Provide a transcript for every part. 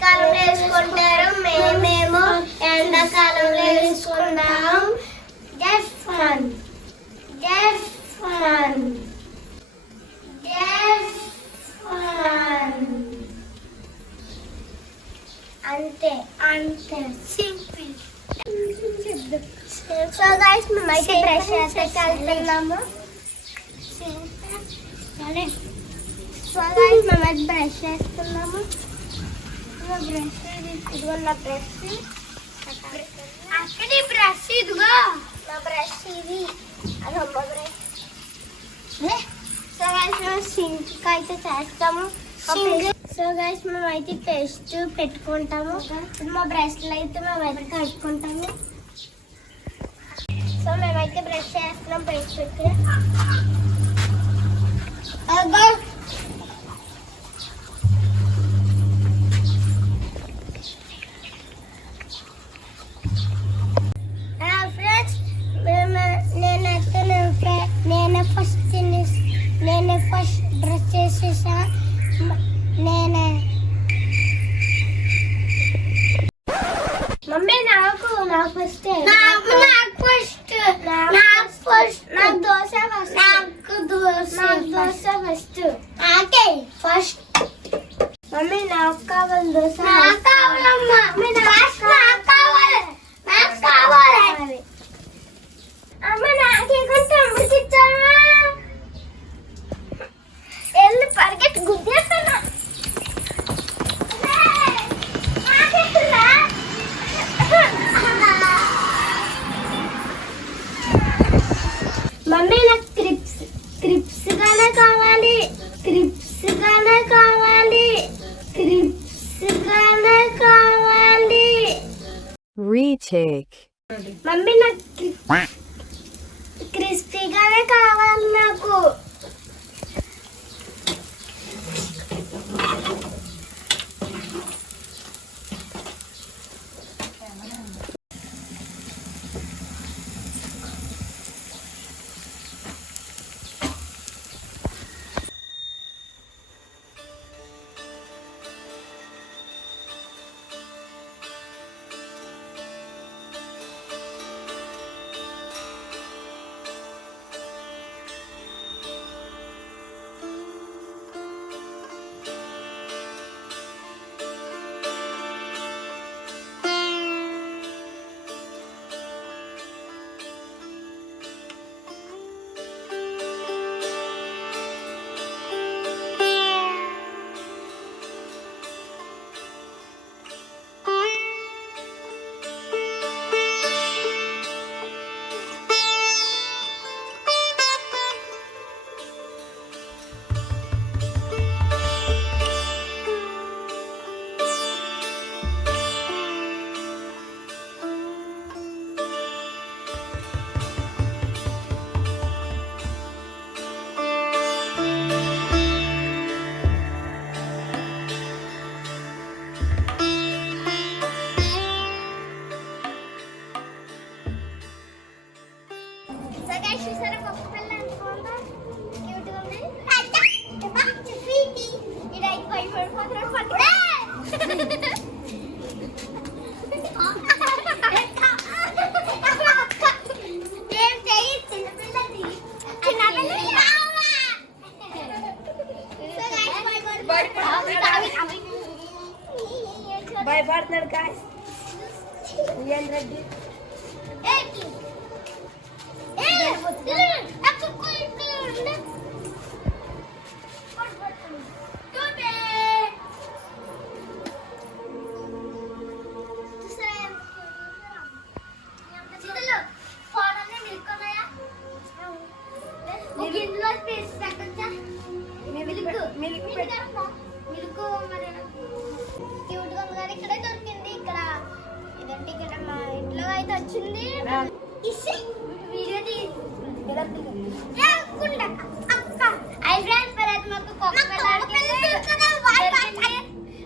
చలికాలంలో వేసుకుంటారు, మేమేమో ఎండాకాలంలో వేసుకుంటాం. Just fun, just fun, just fun. అంతే అంతే సింపుల్. సో గైస్ మేమైతే బ్రష్ చేస్తే వెళ్తున్నాము. సో గైస్ మేమైతే బ్రష్ చేస్తున్నాము. బ్రష్ ఇదిగో నా బ్రష్, అక్కడి బ్రష్ ఇదిగో నా బ్రష్, ఇది అది అమ్మ బ్రష్. సో గైస్ మేము సింక్ అయితే చేస్తాము. సో గైస్ మేమైతే పేస్ట్ పెట్టుకుంటాము. మా బ్రష్లు అయితే మేమైతే కట్టుకుంటాము. సో మేమైతే బ్రష్ చేస్తున్నాం పేస్ట్ పెట్టి. ఫ్రెండ్స్ నేనే ఫస్ట్ డ్రెస్ చేసేసా. నేనే మమ్మీ నాకు ఫస్ట్ నాకు ఫస్ట్ నాకు దోశ ఫస్ట్ నాకు dosa first okay first. Mummy నాకు కావాలి దోశ. నాకు కావాలమ్మా. నాకు కావాలి అమ్మ. నాకే కొంచెం అమృతిచ్చావా? ఎల్లు పరిగెట్టి గుద్దేస్తాను. మమ్మీ నాకు క్రిప్స్ గానే కావాలి, క్రిప్స్ గానే కావాలి, క్రిప్స్ గానే కావాలి. Retake. మమ్మీ నాకు క్రిస్పీగానే కావాలి. నాకు చూసారా పప్పు పిల్ల అనుకోండి క్యూట్గా ఉంది. ఇది అయితే భయపడిపోతున్నాడు. ఏం చెయ్యి చిన్నపిల్లది భయపడుతున్నాడు గాయ్స్. రెడ్డి క్యూట్గా ఉంది కానీ ఇక్కడే దొరికింది. ఇక్కడ ఇదంటే ఇక్కడ మా ఇంట్లో అయితే వచ్చింది.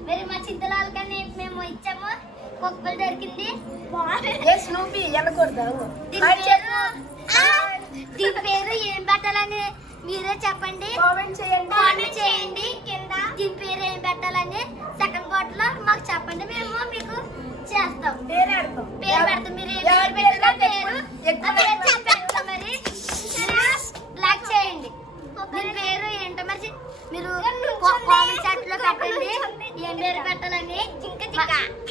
మరి మా చిత్తలాల కానీ మేము ఇచ్చాము. కుక్కలు దొరికింది. స్నూపీ ఎనకూడదు. దీని పేరు ఏం పెట్టాలని మీరే చెప్పండి, కామెంట్ కామెంట్ చేయండి కింద దీని పేరు ఏం పెట్టాలని. సెకండ్ పార్ట్ లో మాకు చెప్పండి, మేము మీకు చేస్తాం, పేరు పెడతాం. మీరు ఏ పేరు పెట్టినా పేరు చెప్పేస్తాం. మరి లైక్ చేయండి. దీని పేరు ఏంటో మరి మీరు కామెంట్ సెట్ లో పెట్టండి ఏం పేరు పెట్టాలని.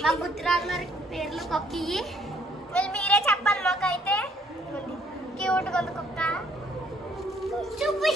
మాకు గుర్తురాదు మరి పేర్లు కుక్కయి. మీరే చెప్పాలి. మాకైతే క్యూట్ గా ఉంది కుక్క. చూపు